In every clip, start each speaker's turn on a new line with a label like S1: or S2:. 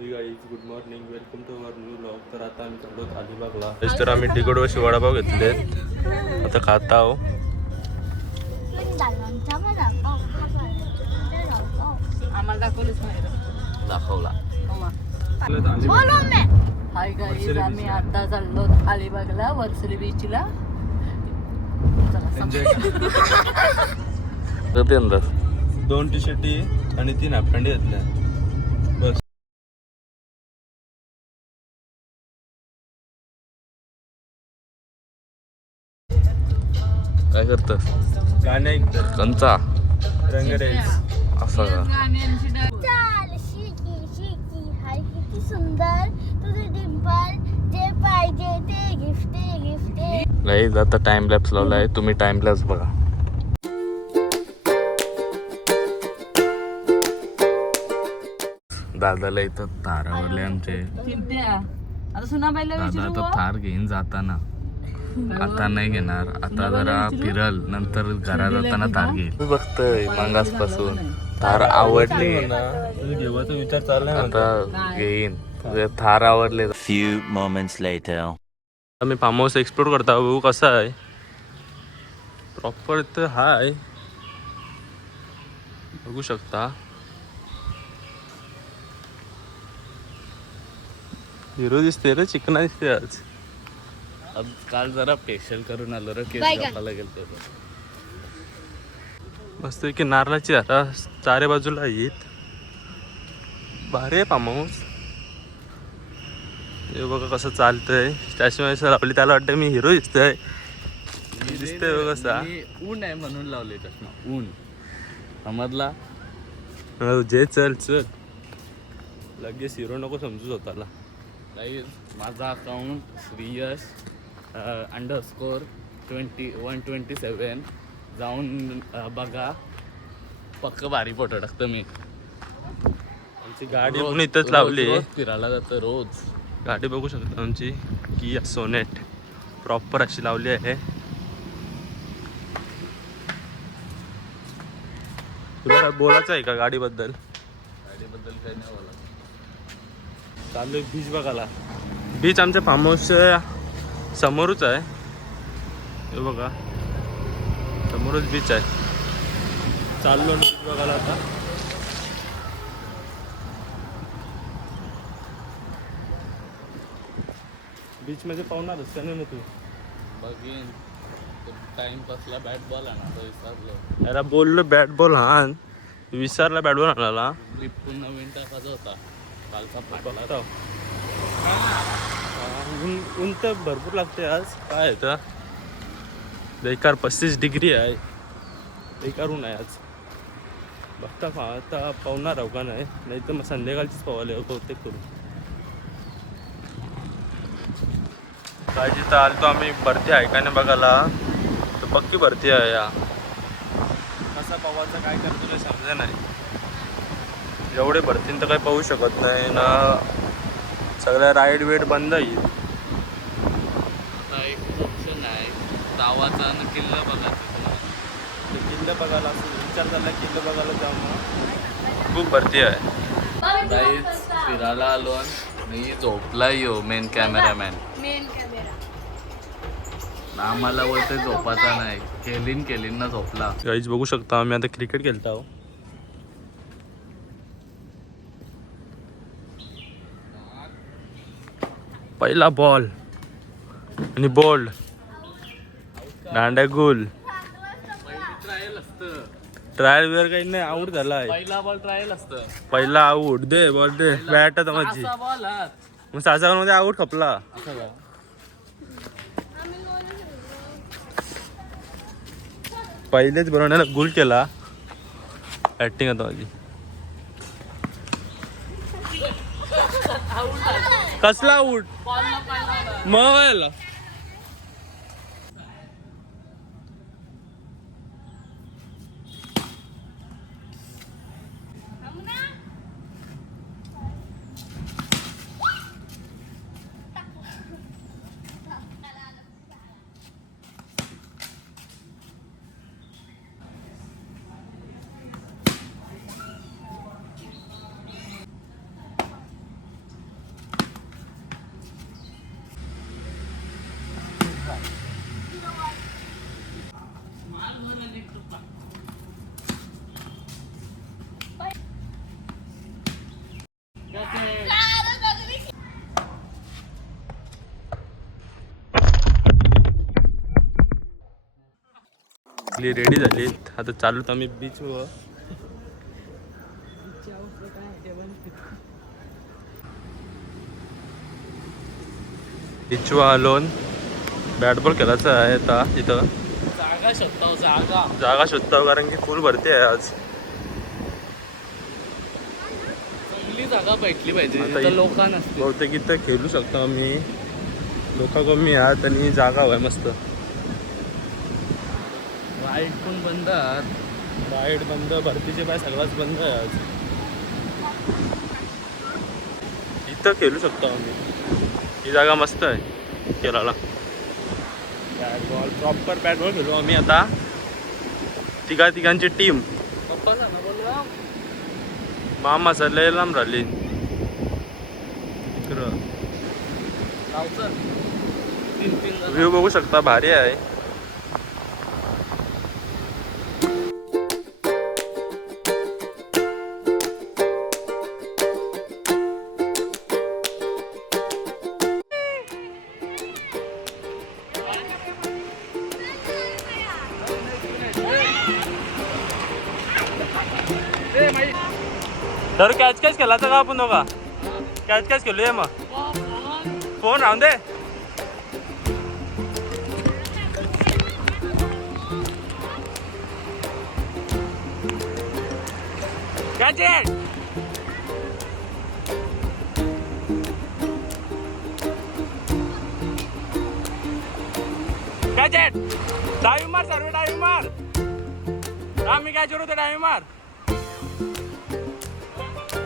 S1: Good morning. Welcome to our new blog. तर आता आम्ही चाललो अलिबागला. तर आम्ही तिकडवशी वडापाव घेतलेत आता खात आहो
S2: आम्हाला दाखवलीच नाही
S1: दाखवला.
S2: हाय गाईज आम्ही आता चाललो अलिबागला वर्सली बीचला.
S1: दोन टी शर्टी आणि तीन हाफ पॅन्ट घेतल्या.
S3: काय करत?
S1: गाणे ऐकतात
S3: कंचा
S1: रंगरेज
S3: असं का?
S4: चाल शिकी शिकी हाय किती सुंदर. तुझे डिंपल जे पाहिजे ते गिफ्ट गिफ्ट
S3: गाईज आता टाइम लॅप्स लावलाय तुम्ही टाइम लॅप्स बघा. दादाला इथं तारावरले आमचे. दादा
S2: बुवा.
S3: थार घेईन जाताना. आता नाही घेणार. आता जरा फिरल नंतर घरात जाताना थार घेईल. बघतोय मागासपासून थार आवडली.
S1: विचार चाललाय
S3: आता घेईन. तुझे थार आवडले
S5: Few moments later.
S1: आम्ही फार्म हाऊस एक्सप्लोर करता बघू कसं आहे. प्रॉपर तर हाय. बघू शकता. हिरो दिसते रे चिकना दिसते आज.
S3: अब काल जरा स्पेशल करून आलो रे केस. कापायला गेलतो तो.
S1: मस्त की नारळाची आता चारे बाजूला आहेत. भारी आहे फार्म हाऊस हे बघा कसं चालतंय. स्टॅच्यू लावली त्याला वाटतं मी हिरो दिसतोय. दिसतंय बघ कसा
S3: ऊन आहे म्हणून लावले चष्मा ऊन. समजला?
S1: हो, जे चल चल. लगेच हिरो नको समजू स्वतःला.
S3: गाईज माझा account Shreeyash underscore twenty one twenty seven जाऊन बघा. पक्क भारी फोटो टाकतो मी.
S1: आमची गाडी पण इथंच लावली.
S3: फिरायला जातो रोज.
S1: गाडी बघू शकता आमची. किया सोनेट प्रॉपर अशी लावली आहे. तुला बोलायचं आहे का गाडीबद्दल?
S3: गाडीबद्दल काही नाही बोला
S1: चालू बीच बघायला. बीच आमच्या फार्म हाऊसच्या समोरच आहे. हे बघा. समोरच बीच आहे. चाललो बीच बघायला आता. बीच मध्ये पाहणारच का नाही मग तू?
S3: बघीन. टाइमपासला बॅट बॉल आणा तो विसरलो.
S1: याला बोललो बॅट बॉल हा विसरला बॅट बॉल आणाला
S3: पुन्हा नवीन टाकायचा होता. कालचा
S1: ऊन ऊन तर भरपूर लागते आज. काय तर? बेकार पस्तीस डिग्री आहे. बेकार ऊन आहे आज. बघता पहा आता पावणार आहो. का नाही नाही तर मग संध्याकाळचीच पावाले बहुतेक करून. काय जिथं आलतो आम्ही. भरती आहे का नाही बघायला? तर पक्की भरती आहे या. कसा पावायचा काय करतो ते समजे नाही. एवढे भरतीन तर काही पाहू शकत नाही ना. सगळ्या राईड वेट बंद येईल
S3: आता एक ऑप्शन आहे गावाचा आणि किल्ला बघायचा
S1: ते किल्ले बघायला असं विचार झाला किल्ले बघायला जाऊ मग. खूप भरती आहे.
S3: गाईच फिरायला आलो मी झोपला यो मेन कॅमेरामॅन
S4: मेन कॅमेरा
S3: आम्हाला बोलतोय झोपाचा नाही. केलीन केलीन ना झोपला.
S1: गाईज बघू शकता आम्ही आता क्रिकेट खेळतो आहो पहिला बॉल आणि बोल्ड दांड्या गुल
S3: ट्रायल
S1: वेअर काही नाही आऊट झालाय.
S3: पहिला बॉल ट्रायल असतं.
S1: पहिला आऊट दे बॉल दे. बॅट आता माझी. मग सासावर मध्ये आऊट खपला पहिलेच बनवण्याला गुल केला. बॅटिंग आता माझी. कसला आऊट मग रेडी झाली. आता चालू आम्ही बीच व बीच वा लोन बॅट बॉल खेळायचं आहे आता इथं.
S3: जागा शोधतो जागा.
S1: जागा शोधतो कारण की फुल भरती आहे आज.
S3: चांगली जागा भेटली पाहिजे लोक
S1: बहुतेक इथं खेळू शकतो आम्ही. लोक कमी आहेत आणि जागा आहे मस्त.
S3: राईड पण बंद आहेत.
S1: राईड बंद भरतीचे पाय सगळाच बंद आहे आज. इथं खेळू शकतो आम्ही. ही जागा मस्त आहे खेळायला. Bat ball proper bat ball खेळू आम्ही आता. तिघा तिघांची टीम मामा लांब राहिली. व्ह्यू बघू शकता भारी आहे. तर कॅच कॅच खेळायचं का आपण दोघा. कॅच कॅच खेळूया मग. फोन राहून दे. Catch it! Catch it! मार सर्व डायव्ह मार. आम्ही काय होतं डायव्ह मार.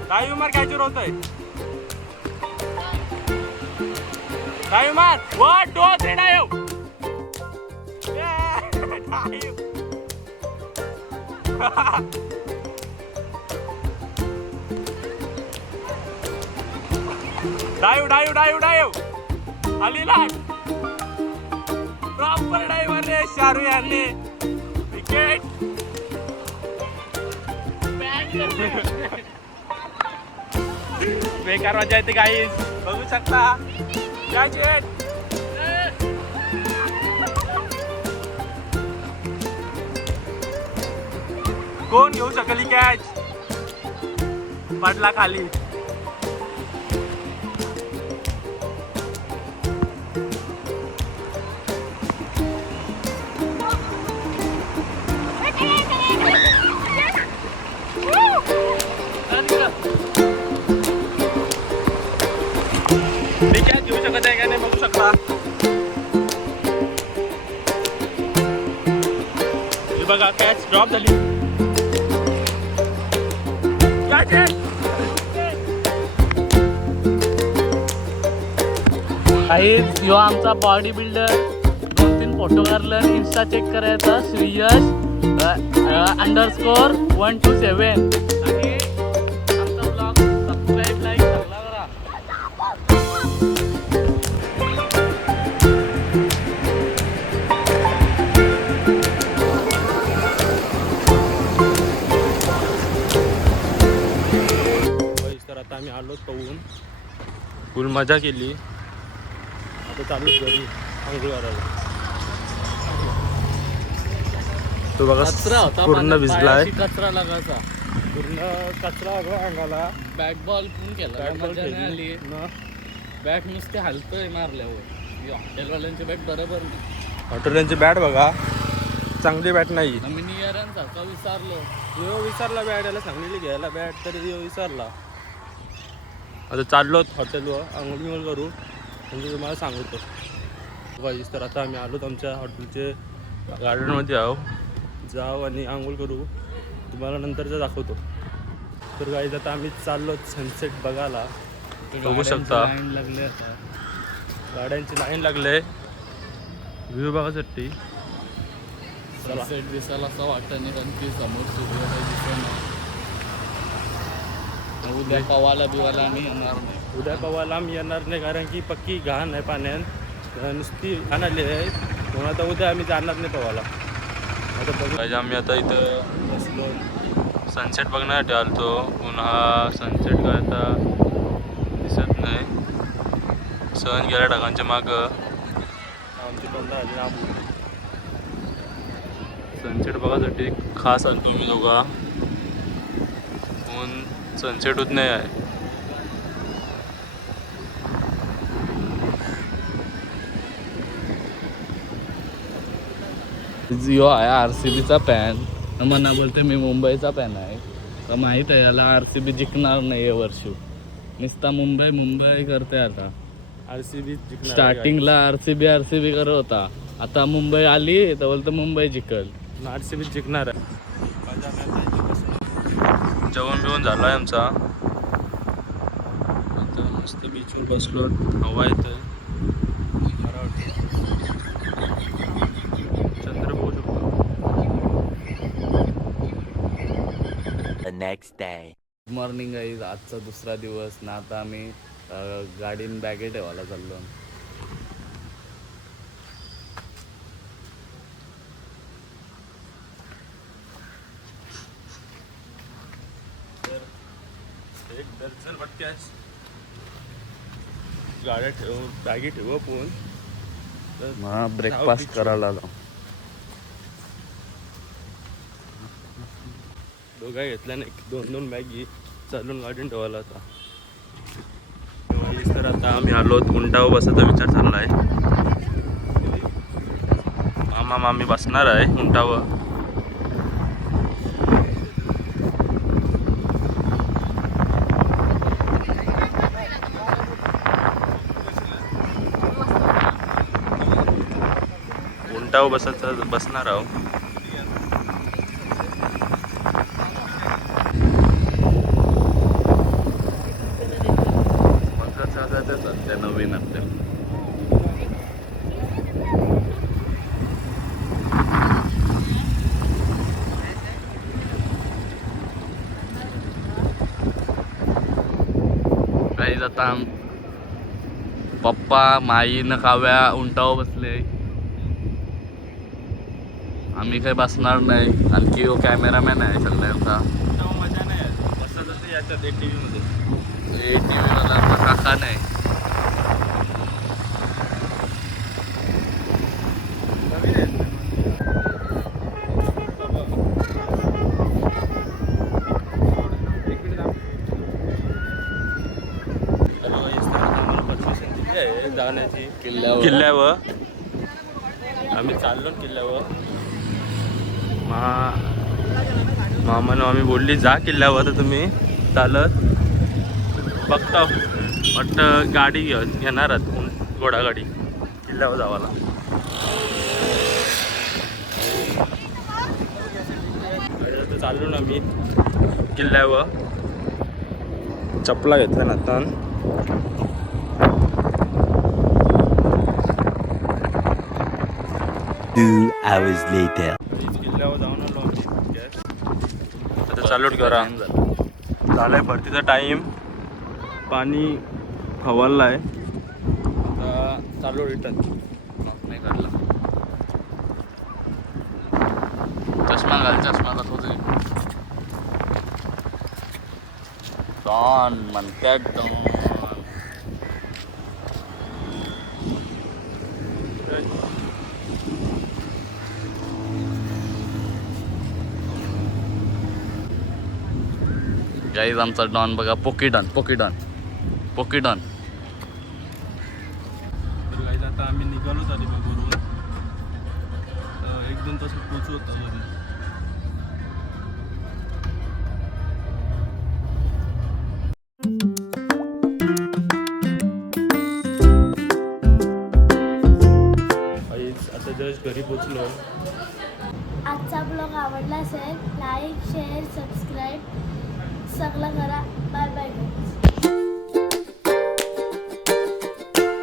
S1: डावी मार कॅचर होतोय? डावी मार one two three dive dive dive dive dive dive आलीला proper diver रे शारू यांनी. विकेट बेकार मजा येते गाईज बघू शकता. Gadget. कोण घेऊ शकली कॅच पडला खाली. आहे हे बघा कॅच ड्रॉप झाली. Gadget.
S3: काही ह्यो आमचा बॉडी बिल्डर दोन तीन फोटो काढलं. इन्स्टा चेक करायचा. Shreeyash underscore one two seven आणि आमचा ब्लॉग सबस्क्राईब लाईक सगळा करा.
S1: आता आम्ही आलो पळून फुल मजा केली. आता चालूच घरी आंघोळ करायला तो बघा
S3: कचरा होता
S1: पूर्ण भिजलाय.
S3: पायाशी कचरा लागायचा.
S1: पूर्ण कचरा हवा अंगाला.
S3: बॅट बॉल पण केला.
S1: बॅट बॉल
S3: मजा नाही आली.
S1: खेळली न.
S3: बॅट नुसते हलतोय मारल्यावर. हॉटेलवाल्यांची बॅट बरोबर नाही.
S1: हॉटेलांची बॅट बघा. चांगली बॅट नाही.
S3: विचारलो
S1: यो विसरला बॅट याला सांगलेली घ्यायला बॅट तरी यो विसरला. आता चाललो हॉटेलवर आंघोळ करू म्हणजे तुम्हाला सांगतो. वाईस तर आता आम्ही आलो आमच्या हॉटेलचे गार्डनमध्ये आहो जाऊ आणि आंघोळ करू. तुम्हाला नंतरचं दाखवतो. तर गाईज आता आम्ही चाललो सनसेट बघायला. बघू शकता.
S3: लाईन लागले आता.
S1: गाड्यांची लाईन लागले. व्ह्यू बघासाठी.
S3: सनसेट दिसायला असं वाटत नाही कारण की समोर सूर्य काही दिसत नाही उद्या पवाला बिवाला आम्ही येणार नाही
S1: उद्या पवायला आम्ही येणार नाही कारण की पक्की घाण आहे पाण्यात नुसती घाण आली आहे म्हणून आता उद्या आम्ही जाणार नाही पवायला आता बघू आम्ही आता इथं बसलो सनसेट बघण्यासाठी आलतो पुन्हा सनसेट काय आता दिसत नाही सण गेल्या ढगांच्या मागं आमची लांब सनसेट बघासाठी खास आलो तुम्ही दोघा ऊन सनसेट होत नाही आहे.
S3: जिओ आहे आर सी बीचा पॅन मना बोलते मी मुंबईचा पॅन आहे. तर माहीत आहे याला आर सी बी जिंकणार नाही हे वर्ष. नुसता मुंबई मुंबई करते आता.
S1: आर सी बी
S3: स्टार्टिंगला R C B R C B करत होता. आता मुंबई आली तर बोलतो मुंबई जिंकल.
S1: आर सी बी जिंकणार आहे. झालं आहे आमचा. आता मस्त बीचवर बसलो. हवा शकतो
S5: The next day.
S3: Good morning आहे आजचा दुसरा दिवस. ना आता आम्ही गाडीन बॅगे ठेवायला चाललो.
S1: गाड्या ठेव बॅगी ठेव पण
S3: ब्रेकफास्ट करायला आलो
S1: दोघा घेतल्या नाही दोन दोन बॅगी चालून गाडीन ठेवायला आता. तेव्हा तर आता आम्ही आलो उंटावर बसायचा विचार चालला आहे मामा मामी बसणार आहे उंटावर उंटावर बसत बसणार आहो
S3: मग सांगायचं नवीन आपल्याला काही आता पप्पा माई न काव्या उंटावर बसले. आम्ही काही बसणार नाही. आणखी हो कॅमेरामॅन आहे सगळ्यांचा.
S1: मजा नाही. बसत याच्यात टी मध्ये.
S3: ए टी व्हीवाला काका नाही.
S1: जाण्याची
S3: किल्ल्यावर.
S1: किल्ल्यावर। आम्ही चाललो किल्ल्यावर. मा मामानं आम्ही बोलली जा किल्ल्यावर तर तुम्ही. चालत. बघता. वाटत गाडी घेणार आहात घोडागाडी किल्ल्यावर जावाला. तर चाललो ना मी. किल्ल्यावर. चपला घेतला ना आता
S5: Two hours later.
S1: किल्ल्यावर जाऊन आलो आम्ही गॅस करा झालं. आहे भरतीचा टाईम पाणी हवालला आहे आता चालू रिटर्न
S3: नाही काढला. चष्मा घाल चष्मा दाखवते डॉन म्हणतात डॉन गाईज आमचा डॉन बघा पोकीडॉन पोकीडॉन पोकीडॉन
S1: तर guys, आता आम्ही निघालो झाली बघून. एक दोन तास पोचू होतो